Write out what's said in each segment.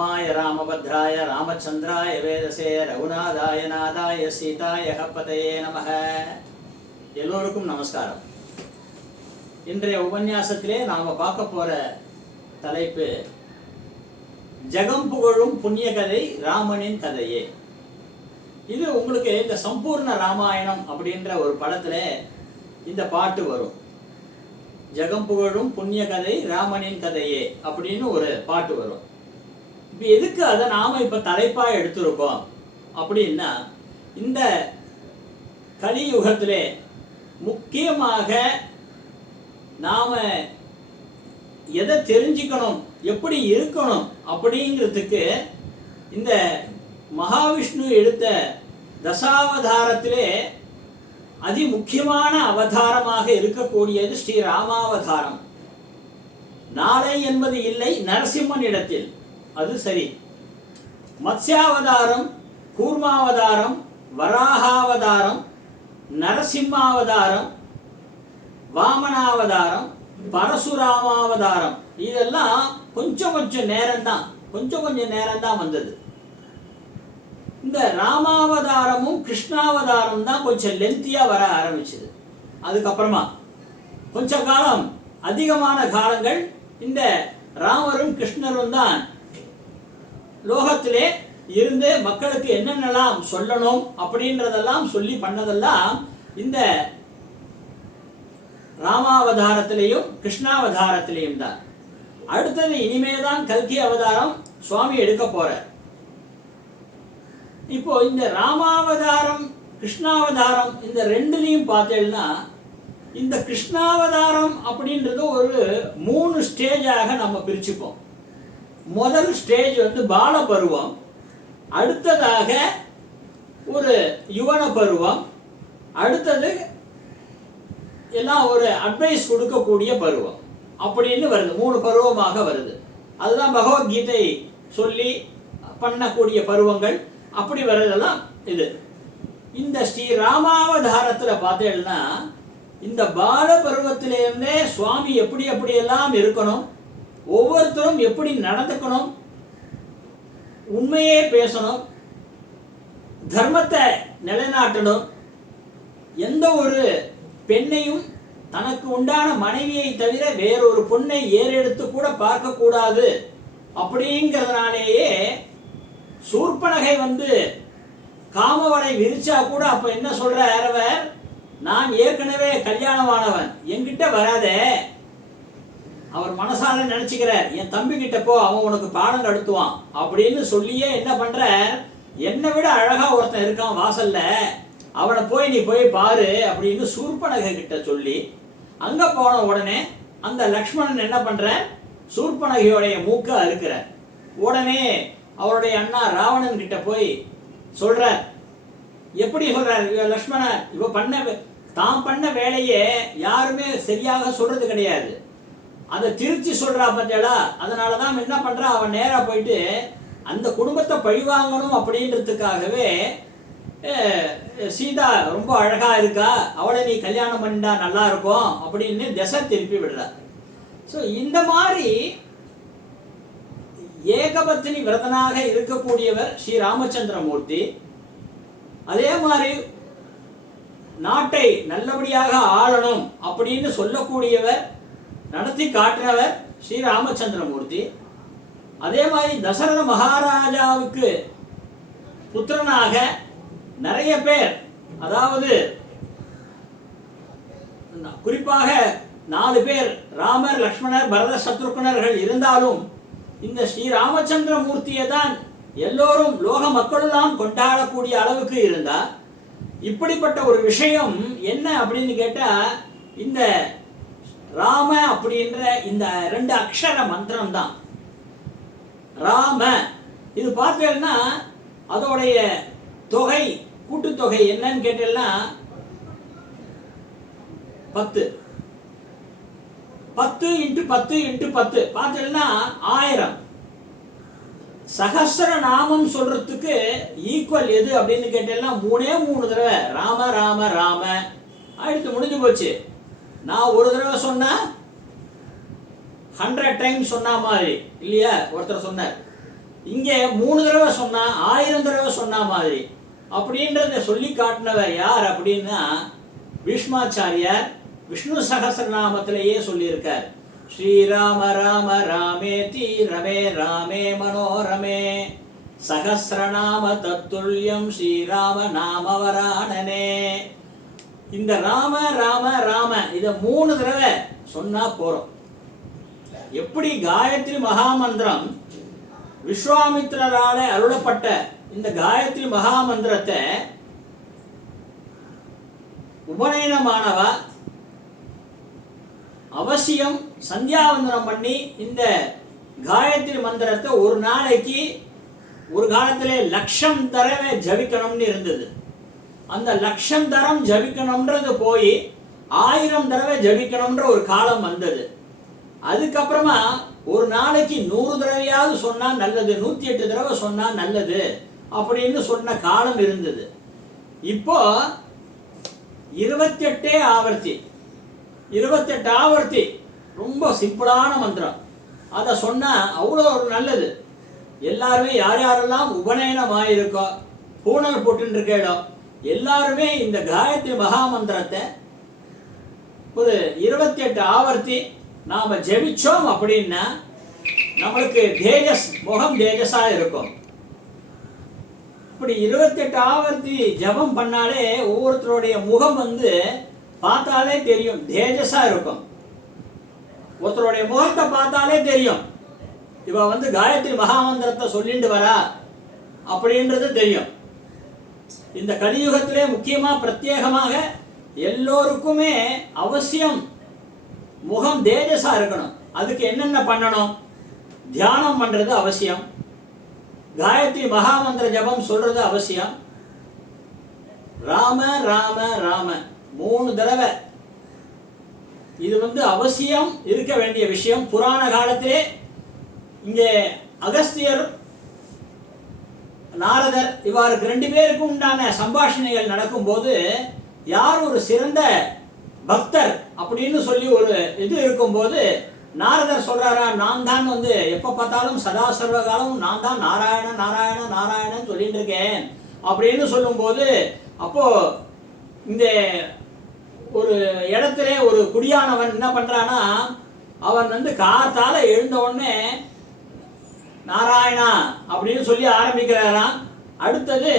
ராமாய ராமபத்ராய ராமச்சந்திராய வேதசே ரகுநாதாய நாதாய சீதாய பதையே நமக எல்லோருக்கும் நமஸ்காரம். இன்றைய உபன்யாசத்திலே நாம பார்க்க போற தலைப்பு ஜெகம் புகழும் புண்ணிய கதை ராமனின் கதையே. இது உங்களுக்கு இந்த சம்பூர்ண ராமாயணம் அப்படின்ற ஒரு படத்துல இந்த பாட்டு வரும். ஜெகம் புகழும் புண்ணிய கதை ராமனின் கதையே அப்படின்னு ஒரு பாட்டு வரும். இப்போ எதுக்கு அதை நாம் இப்போ தலைப்பாக எடுத்திருக்கோம்? அப்படின்னா இந்த கலியுகத்திலே முக்கியமாக நாம் எதை தெரிஞ்சுக்கணும் எப்படி இருக்கணும் அப்படிங்கிறதுக்கு இந்த மகாவிஷ்ணு எடுத்த தசாவதாரத்திலே அதி முக்கியமான அவதாரமாக இருக்கக்கூடியது ஸ்ரீ ராமாவதாரம். நாளை என்பது இல்லை நரசிம்மன் இடத்தில் அது சரி. மத்ஸ்யாவதாரம் கூர்மாவதாரம் வராகாவதாரம் நரசிம்மாவதாரம் வாமனாவதாரம் பரசுராமாவதாரம். இதெல்லாம் கொஞ்சம் கொஞ்சம் நேரம்தான். கொஞ்சம் கொஞ்சம் நேரம்தான் வந்தது. இந்த ராமாவதாரமும் கிருஷ்ணாவதாரம் தான் கொஞ்சம் லென்த்தியாக வர ஆரம்பிச்சது. அதுக்கப்புறமா கொஞ்ச காலம் அதிகமான காலங்கள் இந்த ராமரும் கிருஷ்ணரும் தான் லோகத்திலே இருந்து மக்களுக்கு என்னென்னலாம் சொல்லணும் அப்படின்றதெல்லாம் சொல்லி பண்ணதெல்லாம் இந்த ராமாவதாரத்திலையும் கிருஷ்ணாவதாரத்திலையும் தான். அடுத்தது இனிமேதான் கல்கி அவதாரம் சுவாமி எடுக்க போறார். இப்போ இந்த ராமாவதாரம் கிருஷ்ணாவதாரம் இந்த ரெண்டுலையும் பார்த்தேன்னா இந்த கிருஷ்ணாவதாரம் அப்படின்றது ஒரு மூணு ஸ்டேஜாக நம்ம பிரிச்சுப்போம். முதல் ஸ்டேஜ் வந்து பால பருவம் அடுத்ததாக ஒரு யுவன பருவம் அடுத்தது எல்லாம் ஒரு அட்வைஸ் கொடுக்கக்கூடிய பருவம். அப்படின்னு வருது. மூணு பருவமாக வருது. அதுதான் பகவத்கீதை சொல்லி பண்ணக்கூடிய பருவங்கள். அப்படி வர்றதெல்லாம் இது. இந்த ஸ்ரீ ராமாவதாரத்தில் பார்த்தேன்னா இந்த பால பருவத்திலேருந்தே சுவாமி எப்படி எப்படியெல்லாம் இருக்கணும்? ஒவ்வொருத்தரும் எப்படி நடந்துக்கணும்? உண்மையே பேசணும். தர்மத்தை நிலைநாட்டணும். எந்த ஒரு பெண்ணையும் தனக்கு உண்டான மனைவியை தவிர வேறொரு பொண்ணை ஏறெடுத்து கூட பார்க்கக்கூடாது. அப்படிங்கிறதுனாலேயே சூர்பனகை வந்து காமவனை விரிச்சா கூட அப்ப என்ன சொல்ற அரவர் நான் ஏற்கனவே கல்யாணமானவன். என்கிட்ட வராதே. அவர் மனசால நினைச்சுக்கிறார் என் தம்பி கிட்ட போ அவன் உனக்கு பாடம் நடத்துவான் அப்படின்னு சொல்லியே என்ன பண்ற? என்னை விட அழகா ஒருத்தன் இருக்கான் வாசல்ல. அவனை போய் நீ போய் பாரு அப்படின்னு சூர்பனக கிட்ட சொல்லி அங்க போன உடனே அந்த லக்ஷ்மணன் என்ன பண்ற? சூர்பனகையோடைய மூக்க அறுக்கிற. உடனே அவருடைய அண்ணா ராவணன் கிட்ட போய் சொல்றார் எப்படி சொல்றார் இவ லக்ஷ்மணன் இவ பண்ண வே- தான் பண்ண வேலையே யாருமே சரியாக சொல்றது கிடையாது. அதை திருச்சி சொல்றா பத்தியாளா அதனால தான் என்ன பண்றா? அவன் நேராக போயிட்டு அந்த குடும்பத்தை பழிவாங்கணும் அப்படின்றதுக்காகவே சீதா ரொம்ப அழகா இருக்கா? அவளை நீ கல்யாணம் பண்ணிட்டா நல்லா இருக்கும் அப்படின்னு திசை திருப்பி விடுறா. ஸோ இந்த மாதிரி ஏகபத்தினி விரதனாக இருக்கக்கூடியவர் ஸ்ரீ ராமச்சந்திரமூர்த்தி. அதே மாதிரி நாட்டை நல்லபடியாக ஆளணும் அப்படின்னு சொல்லக்கூடியவர் நடத்தி காட்டுறவர் ஸ்ரீ ராமச்சந்திரமூர்த்தி. அதே மாதிரி தசரத மகாராஜாவுக்கு புத்திரனாக நிறைய பேர் அதாவது குறிப்பாக நாலு பேர் ராமர் லக்ஷ்மணர் பரத சத்ருக்னர்கள் இருந்தாலும் இந்த ஸ்ரீ ராமச்சந்திர மூர்த்தியை தான் எல்லோரும் லோக மக்களெல்லாம் கொண்டாடக்கூடிய அளவுக்கு இருந்தார். இப்படிப்பட்ட ஒரு விஷயம் என்ன அப்படின்னு கேட்டால் இந்த ராம அப்படின்ற இந்த ரெண்டு அக்ஷர மந்திரம் தான் ராம. இது பார்த்தேன்னா அதோடைய தொகை கூட்டுத்தொகை என்னன்னு கேட்டேன்னா பத்து. பத்து இன்ட்டு பத்து இன்ட்டு பத்து. பார்த்தீங்கன்னா ஆயிரம். சகசர நாமம் சொல்றதுக்கு ஈக்குவல் எது அப்படின்னு கேட்டேன்னா மூணே மூணு தடவை. ராம ராம ராம. அடுத்து முடிஞ்சு போச்சு. நான் ஒரு தடவை சொன்னா ஹண்ட்ரட் டைம் சொன்ன மாதிரி இல்லையா? ஒருத்தர் சொன்னார். இங்கே மூணு தடவை சொன்னா ஆயிரம் தடவை சொன்ன மாதிரி. அப்படின்றத சொல்லி காட்டினவர் யார் அப்படின்னா பீஷ்மாச்சாரியார் விஷ்ணு சகசிரநாமத்திலேயே சொல்லியிருக்கார். ஸ்ரீராம ராம ராமேதி ரமே ராமே மனோரமே. சகசிரநாம தத்துல்யம் ஸ்ரீராம நாமவராணனே இந்த ராம ராம ராம இதை மூணு தடவை சொன்னா போறோம். எப்படி காயத்ரி மகாமந்திரம் விஸ்வாமித்திரரால அருளப்பட்ட இந்த காயத்ரி மகாமந்திரத்தை உபநயனமானவா அவசியம் சந்தியாவந்தனம் பண்ணி இந்த காயத்ரி மந்திரத்தை ஒரு நாளைக்கு ஒரு காலத்திலே லட்சம் தடவை ஜபிக்கணும்னு இருந்தது. அந்த லட்சம் தரம் ஜபிக்கணும்ன்றது போய் ஆயிரம் தடவை ஜபிக்கணும்ன்ற ஒரு காலம் வந்தது. அதுக்கப்புறமா ஒரு நாளைக்கு நூறு தடவையாவது சொன்னா நல்லது நூத்தி எட்டு தடவை சொன்னா நல்லது அப்படின்னு சொன்ன காலம் இருந்தது. இப்போ இருபத்தெட்டே ஆவர்த்தி இருபத்தெட்டு ஆவர்த்தி ரொம்ப சிம்பிளான மந்திரம். அதை சொன்னா அவ்வளோ ஒரு நல்லது. எல்லாருமே யார் யாரெல்லாம் உபநயனம் ஆயிருக்கோ பூனல் போட்டுருக்க இடம் எல்லாருமே இந்த காயத்ரி மகாமந்திரத்தை ஒரு இருபத்தி எட்டு ஆவர்த்தி நாம ஜெபிச்சோம் அப்படின்னா நம்மளுக்கு தேஜஸ் முகம் தேஜஸா இருக்கும். இப்படி இருபத்தெட்டு ஆவர்த்தி ஜெபம் பண்ணாலே ஒவ்வொருத்தருடைய முகம் வந்து பார்த்தாலே தெரியும் தேஜஸா இருக்கும். ஒருத்தருடைய முகத்தை பார்த்தாலே தெரியும். இவன் வந்து காயத்ரி மகாமந்திரத்தை சொல்லிட்டு வரா அப்படின்றது தெரியும். இந்த கலியுகத்திலே முக்கியமா பிரத்யேகமாக எல்லோருக்குமே அவசியம் முகம் தேஜஸாக இருக்கணும். அதுக்கு என்னென்ன பண்ணணும்? தியானம் பண்றது அவசியம். காயத்ரி மகாமந்திர ஜபம் சொல்றது அவசியம். ராம ராம ராம. மூணு தடவை. இது வந்து அவசியம் இருக்க வேண்டிய விஷயம். புராண காலத்திலே இங்கே அகஸ்தியர் நாரதர் இவ்வாறுக்கு ரெண்டு பேருக்கும் உண்டான சம்பாஷணைகள் நடக்கும்போது யார் ஒரு சிறந்த பக்தர் அப்படின்னு சொல்லி ஒரு இது இருக்கும்போது நாரதர் சொல்றாரா நான் தான் வந்து எப்ப பார்த்தாலும் சதா சர்வ நான் தான் நாராயண நாராயண நாராயணன் சொல்லிட்டு இருக்கேன். அப்படின்னு சொல்லும்போது அப்போ இந்த ஒரு இடத்துல ஒரு குடியானவன் என்ன பண்றானா அவன் வந்து காத்தால எழுந்த உடனே நாராயணா அப்படின்னு சொல்லி ஆரம்பிக்கிறாராம். அடுத்தது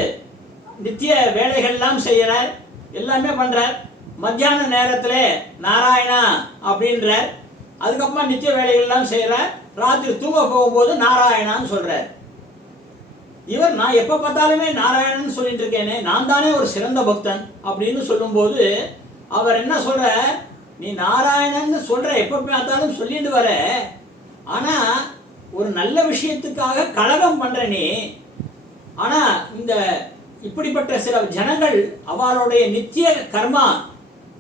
நித்திய வேலைகள்லாம் செய்கிறார் எல்லாமே பண்ணுறார் மத்தியான நேரத்தில் நாராயணா அப்படின்றார். அதுக்கப்புறமா நித்திய வேலைகள்லாம் செய்கிறார் ராத்திரி தூங்க போகும்போது நாராயணான்னு சொல்கிறார் இவர் நான் எப்போ பார்த்தாலுமே நாராயணன் சொல்லிட்டு இருக்கேனே நான் தானே ஒரு சிறந்த பக்தன் அப்படின்னு சொல்லும்போது அவர் என்ன சொல்ற நீ நாராயணன் சொல்ற எப்போ பார்த்தாலும் சொல்லிட்டு வர. ஆனால் ஒரு நல்ல விஷயத்துக்காக கலகம் பண்ணுறனே ஆனால் ஆனா இந்த இப்படிப்பட்ட சில ஜனங்கள் அவருடைய நித்திய கர்மா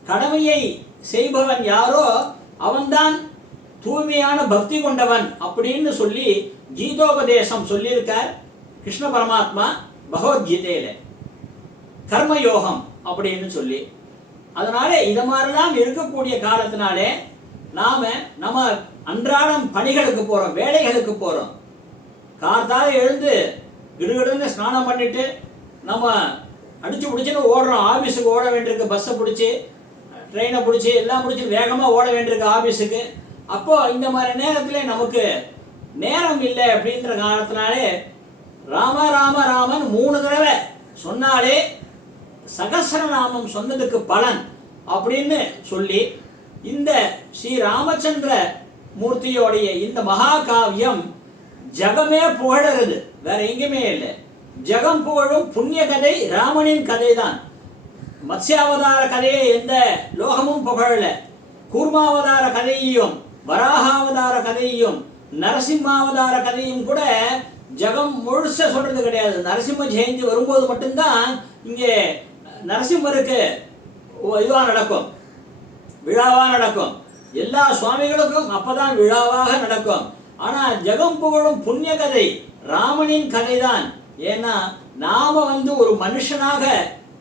கடமையை செய்பவன் யாரோ அவன்தான் தூய்மையான பக்தி கொண்டவன் அப்படின்னு சொல்லி கீதோபதேசம் சொல்லியிருக்கார் கிருஷ்ண பரமாத்மா பகவத்கீதையில. கர்மயோகம் அப்படின்னு சொல்லி. அதனால இது மாதிரிலாம் இருக்கக்கூடிய காலத்தினாலே நாம நம்ம அன்றாடம் பணிகளுக்கு போறோம் வேலைகளுக்கு போறோம். கார்த்தால எழுந்து கிடுகிடுன்னு ஸ்நானம் பண்ணிட்டு நம்ம அடிச்சு பிடிச்சின்னு ஓடுறோம். ஆஃபீஸுக்கு ஓட வேண்டியிருக்கு பஸ்ஸை பிடிச்சி ட்ரெயினை பிடிச்சி எல்லாம் பிடிச்சி வேகமாக ஓட வேண்டியிருக்கு ஆஃபீஸுக்கு அப்போ இந்த மாதிரி நேரத்தில் நமக்கு நேரம் இல்லை அப்படின்ற காரணத்தினாலே ராம ராம ராமன் மூணு தடவை சொன்னாலே சகசரநாமம் சொன்னதுக்கு பலன் அப்படின்னு சொல்லி இந்த ஸ்ரீ ராமச்சந்திர மூர்த்தியோடைய இந்த மகாகாவியம் ஜகமே புகழறது வேற எங்கேயுமே இல்லை. ஜெகம் புகழும் புண்ணிய கதை ராமனின் கதை தான் மத்ஸ்யாவதார கதையை எந்த லோகமும் புகழல. கூர்மாவதார கதையையும் வராகாவதார கதையையும் நரசிம்மாவதார கதையும் கூட ஜெகம் முழுச சொல்றது கிடையாது. நரசிம்ம ஜெயந்தி வரும்போது மட்டும்தான் இங்கே நரசிம்மருக்கு இதுவாக நடக்கும். விழாவாக நடக்கும். எல்லா சுவாமிகளுக்கும் அப்பதான் விழாவாக நடக்கும். ஆனா ஜெகம் புகழும் புண்ணிய கதை ராமனின் கதைதான். ஏன்னா நாம வந்து ஒரு மனுஷனாக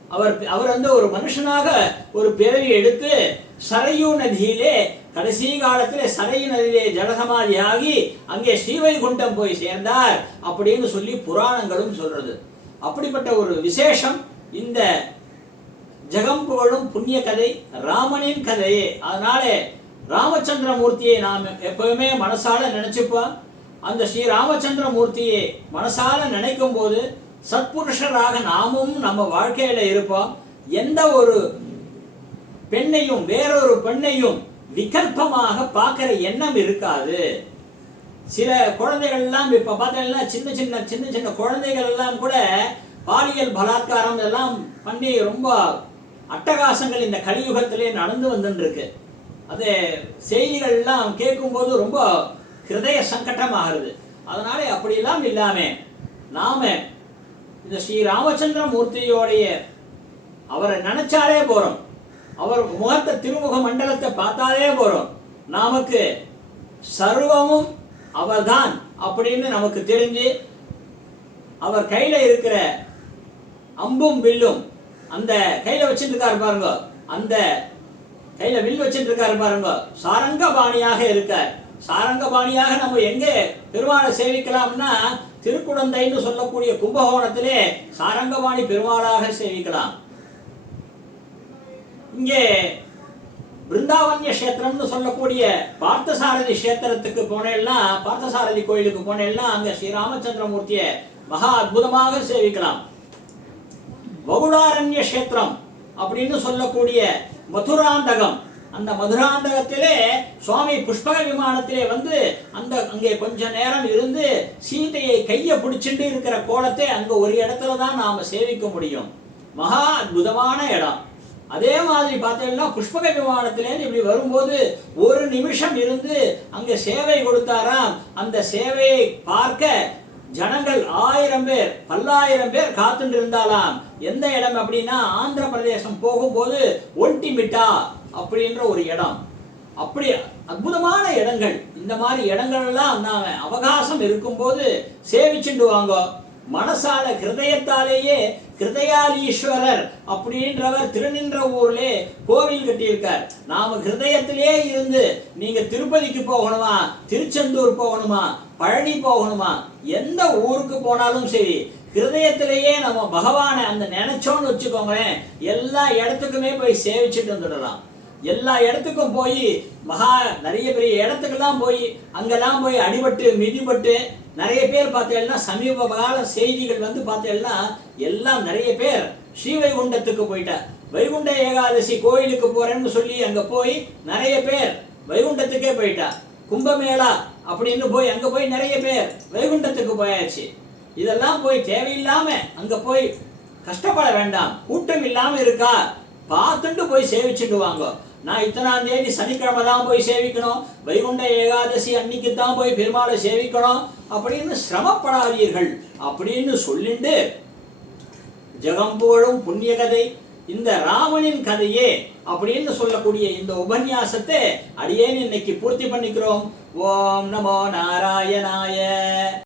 அவர் அவர் வந்து ஒரு மனுஷனாக ஒரு பிறவி எடுத்து சரையூ நதியிலே கடைசி காலத்திலே சரையு நதியிலே ஜடசமாதியாகி அங்கே ஸ்ரீவைகுண்டம் போய் சேர்ந்தார் அப்படின்னு சொல்லி புராணங்களும் சொல்றது. அப்படிப்பட்ட ஒரு விசேஷம் இந்த ஜெகம் புகழும் புண்ணிய கதை ராமனின் கதையே. அதனாலே ராமச்சந்திர மூர்த்தியை நாம் எப்பவுமே மனசால நினைச்சுப்போம். அந்த ஸ்ரீ ராமச்சந்திர மூர்த்தியை மனசால நினைக்கும் போது சத்புருஷராக நாமும் நம்ம வாழ்க்கையில இருப்போம். எந்த ஒரு பெண்ணையும் வேறொரு பெண்ணையும் விகல்பமாக பார்க்கிற எண்ணம் இருக்காது. சில குழந்தைகள்லாம் இப்போ இப்ப பார்த்தீங்கன்னா சின்ன சின்ன சின்ன சின்ன குழந்தைகள் எல்லாம் கூட பாலியல் பலாத்காரம் எல்லாம் பண்ணி ரொம்ப அட்டகாசங்கள் இந்த கலியுகத்திலே நடந்து வந்துருக்கு அது செய்திகள்லாம் கேட்கும்போது ரொம்ப ஹிருதய சங்கட்டமாகிறது. அதனால அப்படியெல்லாம் இல்லாமல் நாம இந்த ஸ்ரீ ராமச்சந்திர மூர்த்தியோடைய அவரை நினைச்சாலே போகிறோம் அவர் முகத்தை திருமுக மண்டலத்தை பார்த்தாலே போகிறோம் நமக்கு சர்வமும் அவர்தான் அப்படின்னு நமக்கு தெரிஞ்சு அவர் கையில் இருக்கிற அம்பும் வில்லும் அந்த கையில வச்சுட்டு இருக்காரு பாருங்க. அந்த கையில வில் வச்சுட்டு இருக்காரு பாருங்க. சாரங்கபாணியாக இருக்கார் சாரங்கபாணியாக நம்ம எங்கே பெருமாளை சேவிக்கலாம்னா திருக்குடந்தைன்னு சொல்லக்கூடிய கும்பகோணத்திலே சாரங்கபாணி பெருமாளாக சேவிக்கலாம். இங்கே பிருந்தாவன்ய கஷேத்திரம்னு சொல்லக்கூடிய பார்த்தசாரதி கஷேத்திரத்துக்கு போனேன்னா பார்த்தசாரதி கோயிலுக்கு போனேன்னா அங்கே ஸ்ரீராமச்சந்திரமூர்த்தியை மகா அற்புதமாக சேவிக்கலாம். வகுடாரண்ய கஷேத்திரம் அப்படின்னு சொல்லக்கூடிய மதுராந்தகம். அந்த மதுராந்தகத்திலே சுவாமி புஷ்பக விமானத்திலே வந்து அந்த அங்கே கொஞ்ச நேரம் இருந்து சீதையை கையை பிடிச்சிட்டு இருக்கிற கோலத்தை அங்க ஒரு இடத்துல தான் நாம சேவிக்க முடியும். மகா அற்புதமான இடம். அதே மாதிரி பார்த்தீங்கன்னா புஷ்பக விமானத்திலேருந்து இப்படி வரும்போது ஒரு நிமிஷம் இருந்து அங்கே சேவை கொடுத்தாராம். அந்த சேவையை பார்க்க ஜனங்கள் ஆயிரம் பேர் பல்லாயிரம் பேர் காத்துட்டு இருந்தாலாம் எந்த இடம் அப்படின்னா ஆந்திர பிரதேசம் போகும்போது ஒன்டிமிட்டா அப்படின்ற ஒரு இடம். அப்படி அற்புதமான இடங்கள். இந்த மாதிரி இடங்கள்லாம் நாம் நாம அவகாசம் இருக்கும்போது சேவிச்சுண்டு வாங்க. மனசால ஹிருதயத்தாலேயே ஹிருதயாலீஸ்வரர் அப்படின்றவர் திருநின்ற ஊர்லே கோவில் கட்டியிருக்கார். நாம ஹிருதயத்திலே இருந்து நீங்க திருப்பதிக்கு போகணுமா திருச்செந்தூர் போகணுமா பழனி போகணுமா எந்த ஊருக்கு போனாலும் சரி ஹிருதயத்திலேயே நம்ம பகவானை அந்த நினைச்சோன்னு வச்சுக்கோங்களேன் எல்லா இடத்துக்குமே போய் சேவிச்சுட்டு வந்துடலாம். எல்லா இடத்துக்கும் போய் மகா நிறைய பெரிய இடத்துக்கெல்லாம் போய் அங்கெல்லாம் போய் அடிபட்டு மிதிபட்டு நிறைய பேர் பார்த்தீங்கன்னா சமீப கால செய்திகள் வந்து பார்த்தீங்கன்னா எல்லாம் நிறைய பேர் ஸ்ரீவைகுண்டத்துக்கு போயிட்டார். வைகுண்ட ஏகாதசி கோயிலுக்கு போறேன்னு சொல்லி அங்க போய் நிறைய பேர் வைகுண்டத்துக்கே போயிட்டா கும்பமேளா அப்படின்னு போய் அங்க போய் நிறைய பேர் வைகுண்டத்துக்கு போயாச்சு. இதெல்லாம் போய் தேவையில்லாம அங்க போய் கஷ்டப்பட வேண்டாம். கூட்டம் இல்லாம இருக்கா? பார்த்துட்டு போய் சேவிச்சுட்டு வாங்க. நான் இத்தனாம் தேதி சனிக்கிழமை தான் போய் சேவிக்கணும். வைகுண்ட ஏகாதசி அன்னைக்கு தான் போய் பெருமாளை சேவிக்கணும். அப்படின்னு சிரமப்படாதீர்கள். அப்படின்னு சொல்லிண்டு ஜெகம்புகழும் புண்ணிய கதை. இந்த ராமனின் கதையே அப்படின்னு சொல்லக்கூடிய இந்த உபன்யாசத்தை அடியேன் இன்னைக்கு பூர்த்தி பண்ணிக்கிறோம். ஓம் நமோ நாராயணாய.